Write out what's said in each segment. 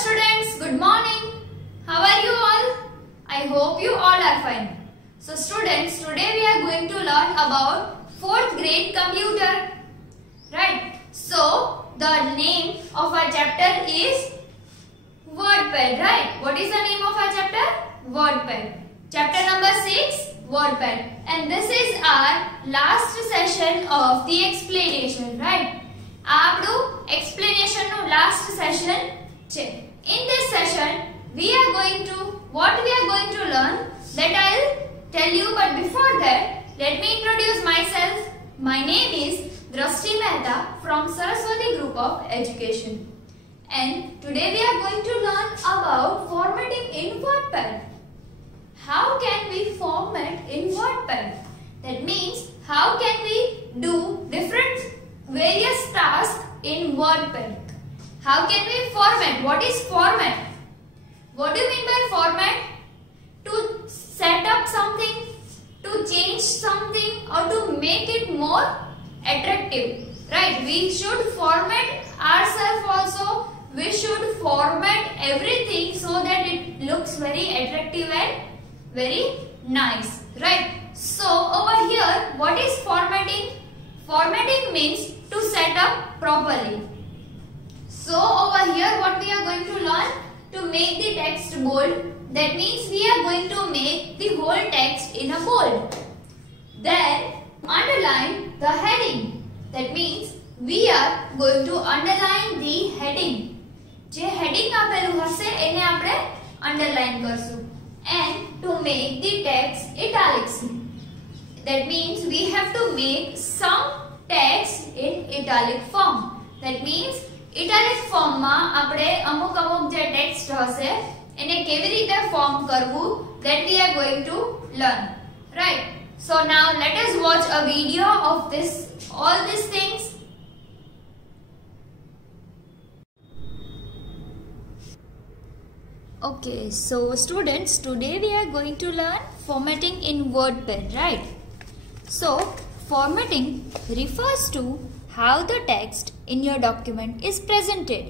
students, good morning. How are you all? I hope you all are fine. So students, today we are going to learn about 4th grade computer. Right? So the name of our chapter is WordPad. Right? What is the name of our chapter? WordPad. Chapter number 6, WordPad. And this is our last session of the explanation. Right? આપણું explanation નું last session છે. In this session, we are going to learn that I'll tell you, but before that, let me introduce myself. My name is Drashti Mehta from Saraswati Group of Education. And today we are going to learn about formatting in WordPad. How can we format in WordPad? That means, how can we do different various tasks in WordPad? How can we format? What is format? What do you mean by format? To set up something, to change something, or to make it more attractive. Right? We should format ourselves also. We should format everything so that it looks very attractive and very nice. Right? So over here, what is formatting? Formatting means to set up properly. So over here, what we are going to learn? To make the text bold. That means we are going to make the whole text in a bold. Then underline the heading. That means we are going to underline the heading. જે heading આપેલું હશે એને આપણે underline કરશું. And to make the text italics. That means we have to make some text in italic form. That means italic form માં આપણે અમુક જે text હશે એને કેવી રીતે form કરવું, that we are going to learn. Right? So now let us watch a video of all these things. Okay, so students, today we are going to learn formatting in WordPad, right? So formatting refers to how the text in your document is presented,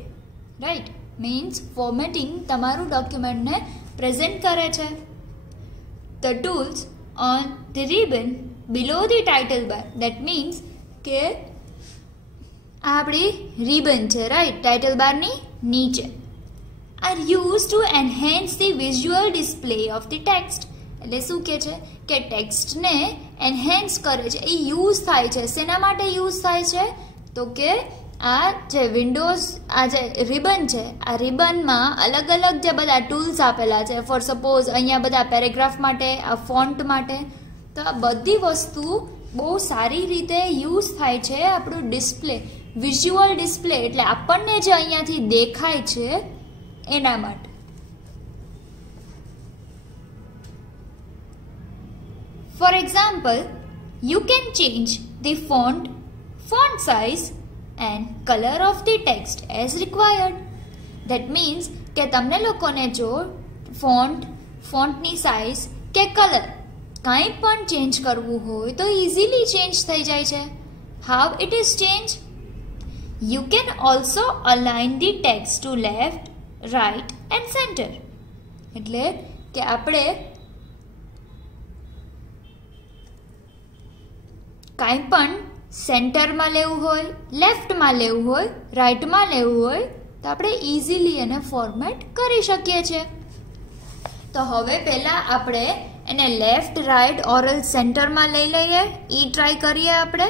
right? Means formatting તમારું document ને present કરે છે. The tools on the ribbon below the title bar, that means કે આપણી ribbon છે, right? Title bar ની નીચે are used to enhance the visual display of the text. એટલે શું કહે છે કે ટેક્સ્ટને એન્હેન્સ કરે છે. એ યુઝ થાય છે. શેના માટે યુઝ થાય છે? તો કે આ જે વિન્ડોઝ આ જે રિબન છે, આ રિબનમાં અલગ અલગ જે બધા ટૂલ્સ આપેલા છે, ફોર સપોઝ અહીંયા બધા પેરેગ્રાફ માટે, આ ફોન્ટ માટે, તો આ બધી વસ્તુ બહુ સારી રીતે યુઝ થાય છે આપણું ડિસ્પ્લે, વિઝ્યુઅલ ડિસ્પ્લે, એટલે આપણને જે અહીંયાથી દેખાય છે એના માટે. For example, you can change the font size and color of the text as required. That means કે તમને લોકોને જો ફોન્ટની સાઇઝ કે કલર કાંઈ પણ ચેન્જ કરવું હોય તો ઇઝીલી ચેન્જ થઈ જાય છે. How it is changed? You can also align the text to left, right and center. એટલે કે આપણે કાંઈ પણ સેન્ટરમાં લેવું હોય, લેફ્ટમાં લેવું હોય, રાઈટમાં લેવું હોય તો આપણે ઇઝીલી એને ફોર્મેટ કરી શકીએ છીએ. તો હવે પહેલાં આપણે એને લેફ્ટ, રાઈટ ઓર સેન્ટરમાં લઈ લઈએ. એ ટ્રાય કરીએ આપણે.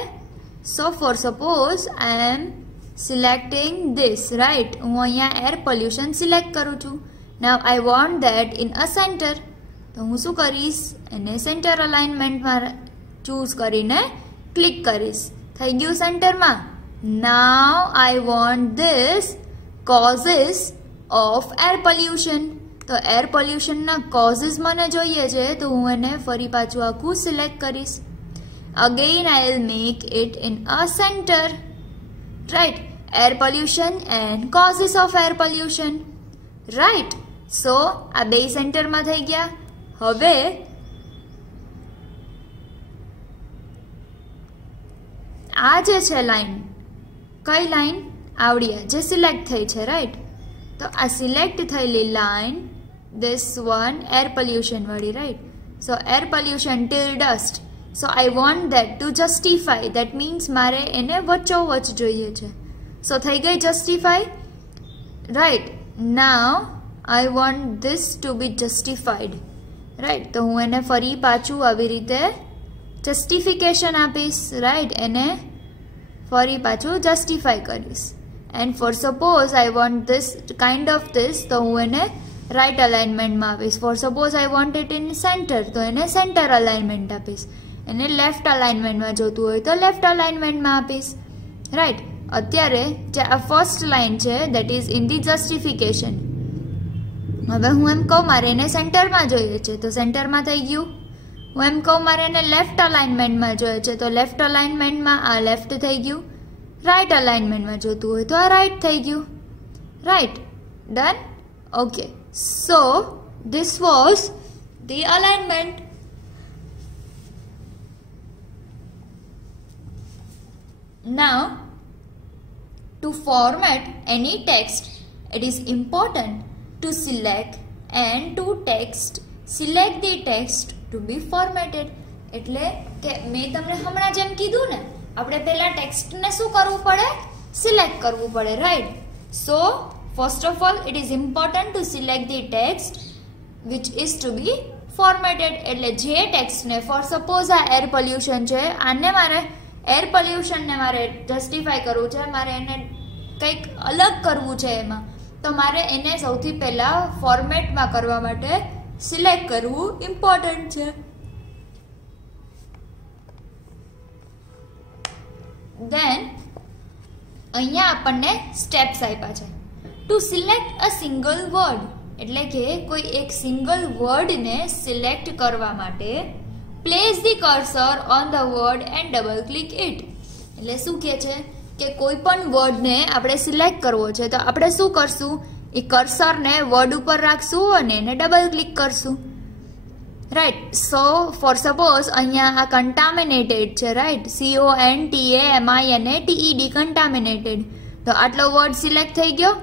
So for suppose I am selecting this, right? હું અહીંયા એર પોલ્યુશન સિલેક્ટ કરું છું. Now I want that in a centre. તો હું શું કરીશ? એને સેન્ટર અલાઇનમેન્ટમાં ચૂઝ કરીને ક્લિક કરીશ. થઈ ગયું સેન્ટરમાં. Now I want this causes of air pollution. તો એર પોલ્યુશનના કોઝિસ મને જોઈએ છે, તો હું એને ફરી પાછું આખું સિલેક્ટ કરીશ. Again I will make it in a centre, right? Air pollution and causes of air pollution, right? So આ બે સેન્ટરમાં થઈ ગયા. હવે આ જે છે લાઈન, કઈ લાઈન? આવડી જે સિલેક્ટ થઈ છે, રાઈટ? તો આ સિલેક્ટ થયેલી line this one air pollution વાળી, right? So air pollution till dust. So I want that to justify. That means મારે એને વચ્ચોવચ જોઈએ છે. So થઈ ગઈ justify, right? Now I want this to be justified, right? તો હું એને ફરી પાછું આવી રીતે justification આપીશ, right? એને ફરી પાછું justify કરીશ. And for suppose I want this kind of this, તો હું એને right alignment માં આપીશ. For suppose I want it in center, તો એને center alignment આપીશ. એને left alignment માં જોતું હોય તો left alignment માં આપીશ, right? અત્યારે જે આ ફર્સ્ટ લાઈન છે that is in the justification. હવે હું એમ કહું મારે એને સેન્ટરમાં જોઈએ છે તો સેન્ટરમાં થઈ ગયું. હું એમ કહું મારે એને લેફ્ટ અલાઇનમેન્ટમાં જોઈએ છે તો લેફ્ટ અલાઇનમેન્ટમાં આ લેફ્ટ થઈ ગયું. રાઈટ અલાઇનમેન્ટમાં જોતું હોય તો આ રાઈટ થઈ ગયું, right? Done? Okay, so this was the alignment. Now, to format any text, it is important to select and to select the text to be formatted. એટલે કે મેં તમને હમણાં જેમ કીધું ને, આપણે પહેલા ટેક્સ્ટને શું કરવું પડે? સિલેક્ટ કરવું પડે, right? So first of all it is important to select the text which is to be formatted. એટલે જે ટેક્સ્ટને, ફોર સપોઝ આ એર પોલ્યુશન છે, આને મારે એર પોલ્યુશનને મારે જસ્ટિફાય કરવું છે, મારે એને કંઈક અલગ કરવું છે એમાં, તો મારે એને સૌથી પહેલાં ફોર્મેટમાં કરવા માટે સિલેક્ટ કરવું ઇમ્પોર્ટન્ટ છે. દેન અહીંયા આપણને સ્ટેપ્સ આપ્યા છે. To select a single word, એટલે કે કોઈ એક સિંગલ વર્ડને સિલેક્ટ કરવા માટે place the cursor on the word and double click it. એટલે શું કહે છે કે કોઈ પણ વર્ડને આપણે સિલેક્ટ કરવો છે તો આપણે શું કરશું? એ કર્સરને વર્ડ ઉપર રાખશું અને એને ડબલ ક્લિક કરશું, રાઈટ? સો ફોર સપોઝ અહીંયા આ કન્ટામિનેટેડ છે, રાઈટ? CONTAMINATED, contaminated. તો આટલો વર્ડ સિલેક્ટ થઈ ગયો.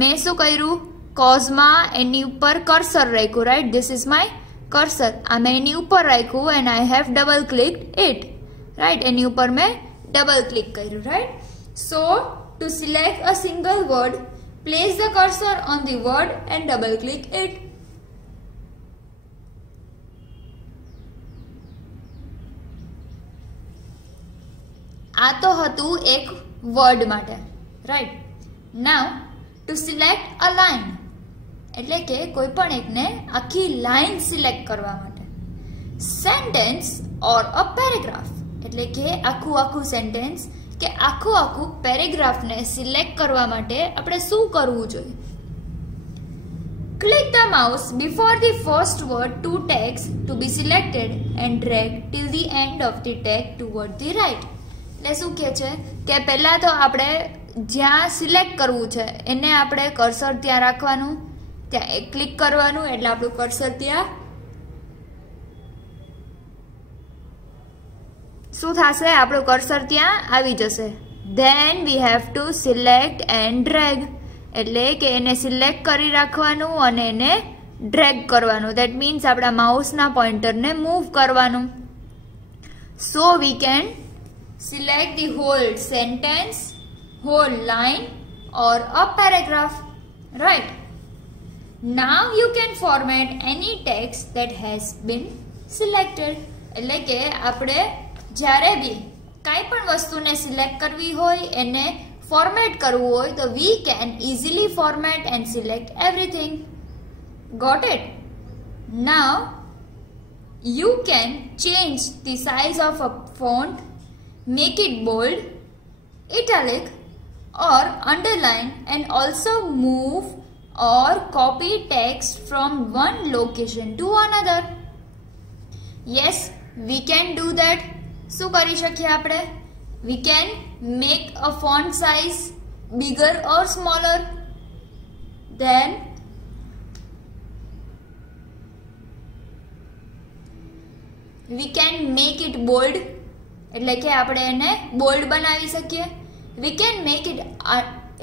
મેં શું કર્યું? કોઝમાં એની ઉપર કર્સર રાખ્યું, right? This is my cursor. આ મેં એની ઉપર રાખ્યું and I have double clicked it, right? એની ઉપર મેં ડબલ ક્લિક કર્યું, right? So to select a single word, place the cursor on the word and double click it. આ તો હતું એક વર્ડ માટે, right? Now to select a line, એટલે કે કોઈ પણ એકને આખી લાઇન સિલેક્ટ કરવા માટે. સેન્ટેન્સ ઓર અ પેરેગ્રાફ, એટલે કે આખું સેન્ટેન્સ કે આખું પેરેગ્રાફને સિલેક્ટ કરવા માટે આપણે શું કરવું જોઈએ? Click the mouse before the first word to text to be selected and drag till the end of the tag toward the right. એટલે શું કહે છે કે પહેલાં તો આપણે જ્યાં સિલેક્ટ કરવું છે એને આપણે કર્સર ત્યાં રાખવાનું, ત્યાં ક્લિક કરવાનું, એટલે આપણું કર્સર ત્યાં શું થશે? આપણું કર્સર ત્યાં આવી જશે. Then we have to select and drag, એટલે કે એને સિલેક્ટ કરી રાખવાનું અને એને ડ્રેગ કરવાનું. દેટ મીન્સ આપણા માઉસના પોઇન્ટરને મૂવ કરવાનું. So we can select the whole sentence, whole line or a paragraph, right? Now you can format any text that has been selected. એટલે કે આપણે જ્યારે બી કાંઈ પણ વસ્તુને સિલેક્ટ કરવી હોય, એને ફોર્મેટ કરવું હોય, તો we can easily format and select everything. Got it? Now you can change the size of a font, make it bold, italic or underline, and also move or copy text from one location to another. Yes, we can do that. શું કરી શકીએ આપણે? We can make a font size bigger or smaller. Then we can make it bold, એટલે કે આપણે એને bold બનાવી શકીએ. We can make it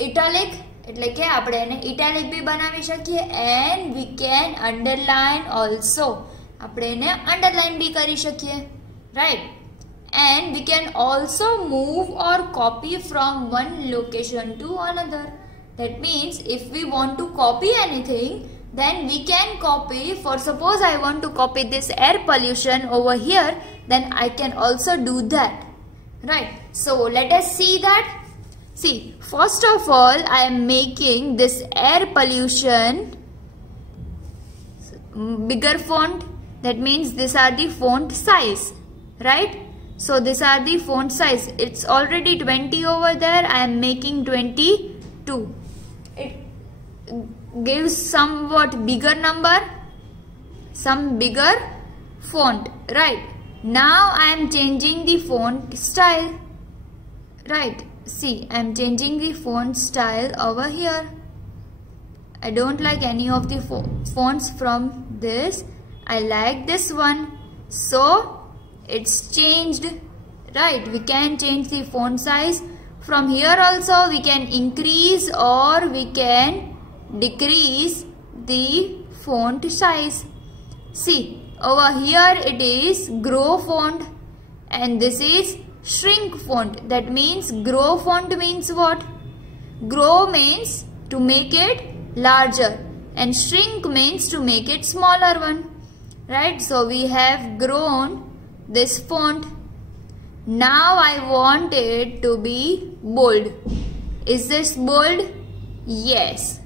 italic એટલે કે આપણે એને ઇટાલિક બી બનાવી શકીએ and we can underline also. આપણે એને અંડરલાઇન બી કરી શકીએ, right. And we can also move or copy from one location to another. That means if we want to copy anything, then we can copy. For suppose I want to copy this air pollution over here, then I can also do that, right? So let us see that. See, first of all, I am making this air pollution bigger font. That means these are the font size, right? So these are the font size. It's already 20 over there. I am making 22. It gives somewhat bigger number, some bigger font, right? Now I am changing the font style, right? See, I am changing the font style over here. I don't like any of the fonts from this. I like this one. So it's changed, right? We can change the font size. From here also we can increase or we can decrease the font size. See, over here it is grow font and this is shrink font. That means grow font means what? Grow means to make it larger and shrink means to make it smaller one, right? So we have grown this font. Now I want it to be bold. Is this bold? Yes.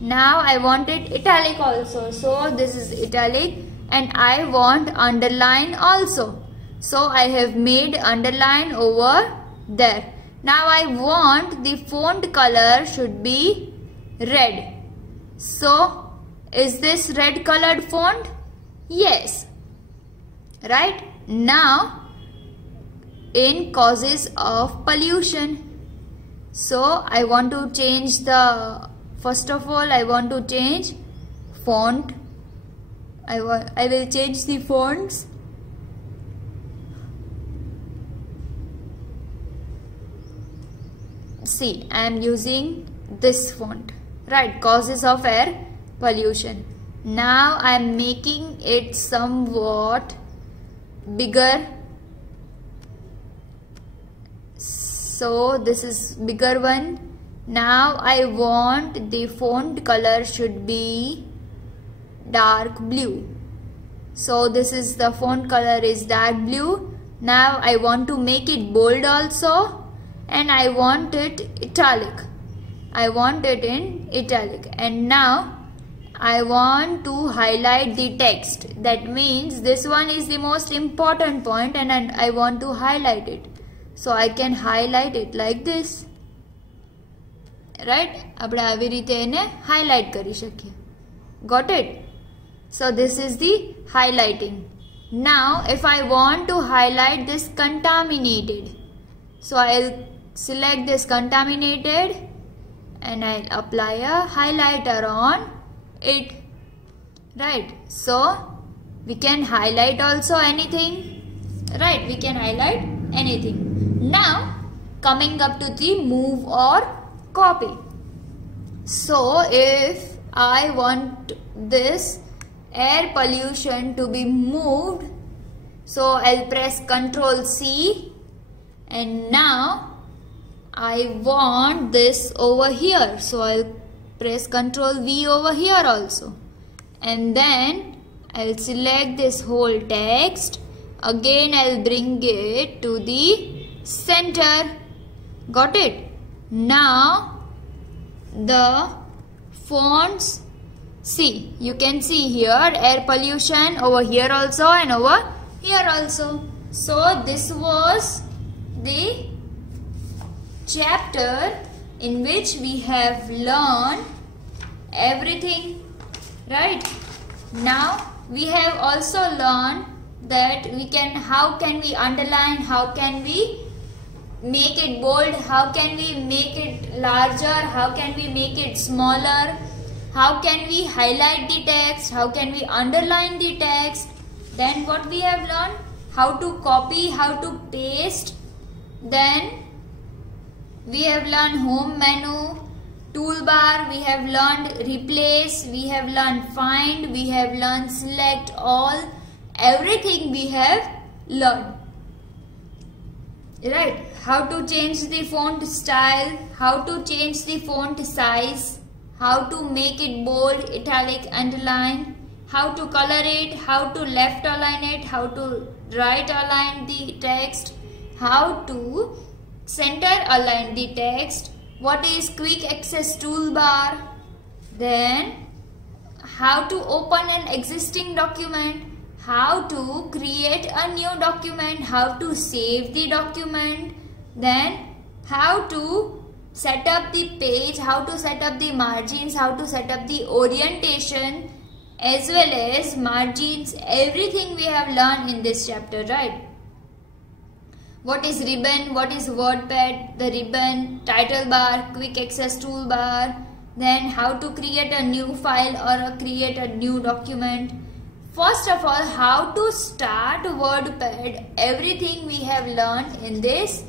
Now I want it italic also. So this is italic and I want underline also. So I have made underline over there. Now I want the font color should be red. So is this red colored font? Yes. Right? Now in causes of pollution, so I want to change the, first of all I want to change font. I will change the fonts. See, I am using this font, right? Causes of air pollution. Now I am making it somewhat bigger. So this is bigger one. Now I want the font color should be dark blue. So this is the font color is dark blue. Now I want to make it bold also and I want it italic. I want it in italic. And now I want to highlight the text. That means this one is the most important point and I want to highlight it. So I can highlight it like this, right? આપણે આવી રીતે એને highlight કરી શકીએ. Got it? So this is the highlighting. Now if I want to highlight this contaminated, so I'll select this contaminated and I'll apply a highlighter on it, right? So we can highlight also anything, right? We can highlight anything. Now coming up to the move or copy. So if I want this air pollution to be moved, so I'll press Ctrl C and now I want this over here, so I'll press Ctrl V over here also and then I'll select this whole text. Again I'll bring it to the center. Got it? Now the fonts, see, you can see here air pollution over here also and over here also. So this was the chapter in which we have learned everything, right? Now we have also learned that how can we underline, how can we make it bold, how can we make it larger, how can we make it smaller, how can we highlight the text, how can we underline the text. Then what we have learned, how to copy, how to paste. Then we have learned home menu, toolbar, we have learned replace, we have learned find, we have learned select all, everything we have learned. Right, how to change the font style, how to change the font size, how to make it bold, italic, underline, how to color it, how to left align it, how to right align the text, how to center align the text, what is quick access toolbar, then how to open an existing document, how to create a new document, how to save the document, then how to set up the page, how to set up the margins, how to set up the orientation as well as margins, everything we have learned in this chapter, right? What is ribbon, what is WordPad, the ribbon, title bar, quick access toolbar, then how to create a new file or create a new document. First of all, how to start WordPad, everything we have learned in this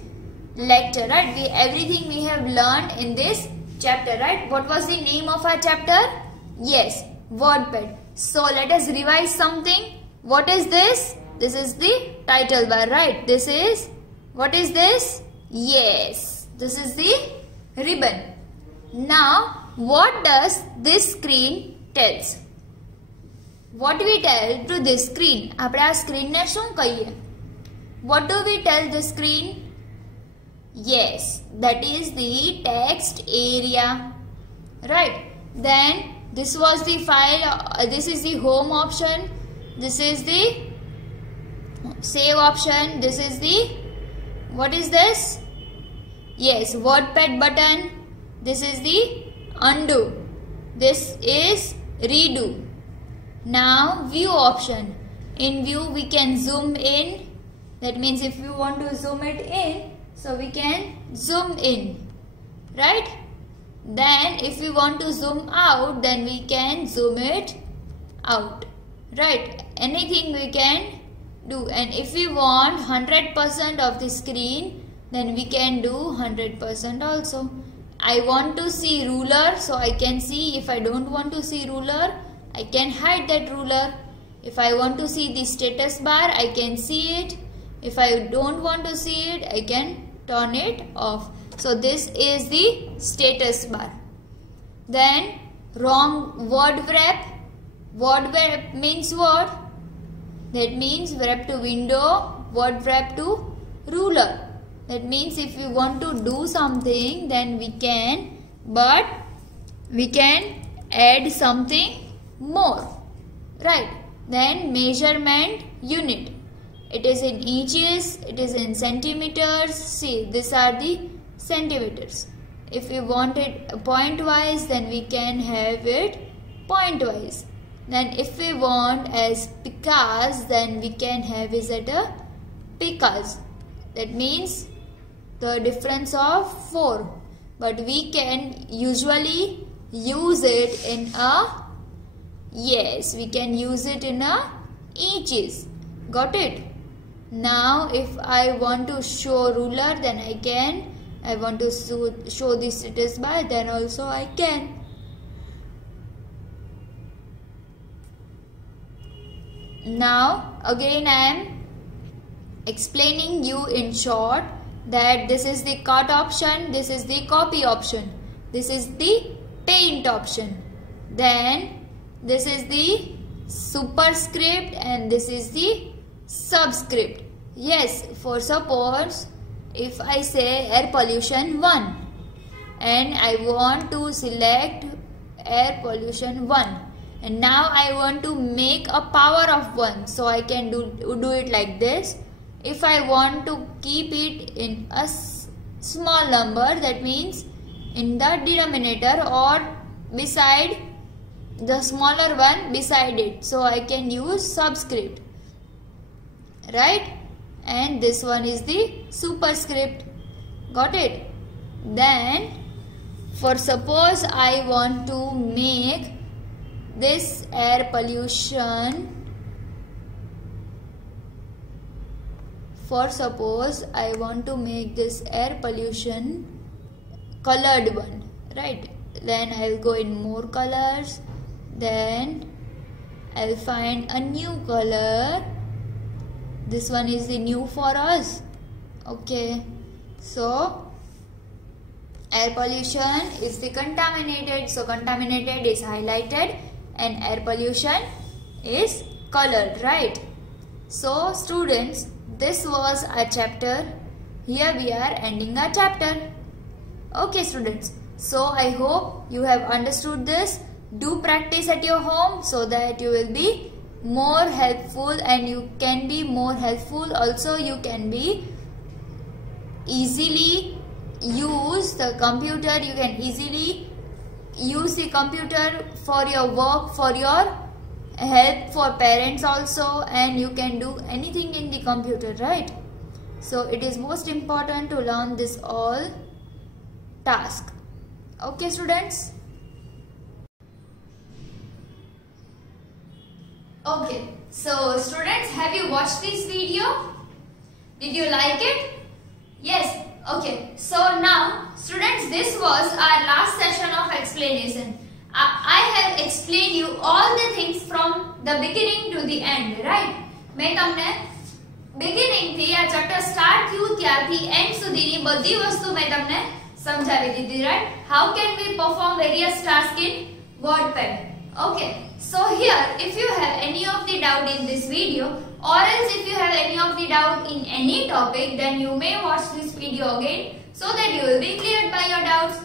lecture, right? Everything we have learned in this chapter, right? What was the name of our chapter? Yes, WordPad. So let us revise something. What is this? This is the title bar, right? This is, what is this? Yes, this is the ribbon. Now, what does this screen tells? What we tell to this screen? આપણે આ screen ને શું કહીએ? What do we tell the screen? Yes, that is the text area. Right. Then this was the file. This is the home option. This is the save option. This is the, what is this? Yes, WordPad button. This is the undo. This is redo. Now view option. In view we can zoom in. That means if you want to zoom it in, so we can zoom in, right? Then if we want to zoom out, then we can zoom it out, right? Anything we can do. And if we want 100% of the screen, then we can do 100% also. I want to see ruler, so I can see. If I don't want to see ruler, I can hide that ruler. If I want to see the status bar, I can see it. If I don't want to see it, I can turn it off. So this is the status bar. Then wrong word wrap. Word wrap means what? That means wrap to window, word wrap to ruler. That means if we want to do something, then we can, but we can add something more, right? Then measurement unit. It is in inches, it is in centimeters. See, these are the centimeters. If we want it point wise, then we can have it point wise. Then if we want as picas, then we can have it at a picas. That means the difference of 4. But we can usually use it in a, yes, we can use it in a inches. Got it? Now if I want to show ruler, then I can. I want to show the status bar, then also I can. Now again I am explaining you in short that this is the cut option, this is the copy option, this is the paint option, then this is the superscript and this is the subscript. Yes, for suppose if I say air pollution 1 and I want to select air pollution 1 and now I want to make a power of 1, so I can do it like this. If I want to keep it in a small number, that means in the denominator or beside the smaller one beside it, so I can use subscript, right? And this one is the superscript. Got it? Then for suppose I want to make this air pollution, for suppose I want to make this air pollution colored one, right? then I'll go in more colors, then I'll find a new color. This one is the new for us. Okay, so air pollution is the contaminated, so contaminated is highlighted and air pollution is colored, right? So students, this was a chapter. Here we are ending our chapter. Okay students, so I hope you have understood this. Do practice at your home so that you will be more helpful, and you can be more helpful. Also you can be easily use the computer. You can easily use the computer for your work, for your help, for parents also, and you can do anything in the computer, right? So it is most important to learn this all task. Okay students? Okay, so students, have you watched this video? Did you like it? Yes. Okay, so now students, this was our last session of explanation. I have explained you all the things from the beginning to the end, right? मैं તમને beginning થી આ chapter start થયું ત્યારથી end સુધીની બધી વસ્તુ मैं તમને સમજાવી દીધી, right? How can we perform various tasks in WordPad? Okay, so here if you have any of the doubt in this video, or else if you have any of the doubt in any topic, then you may watch this video again so that you will be cleared by your doubts.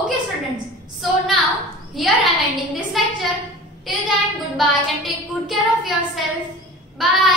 Okay students, so now here I am ending this lecture. Till then, goodbye and take good care of yourself. Bye.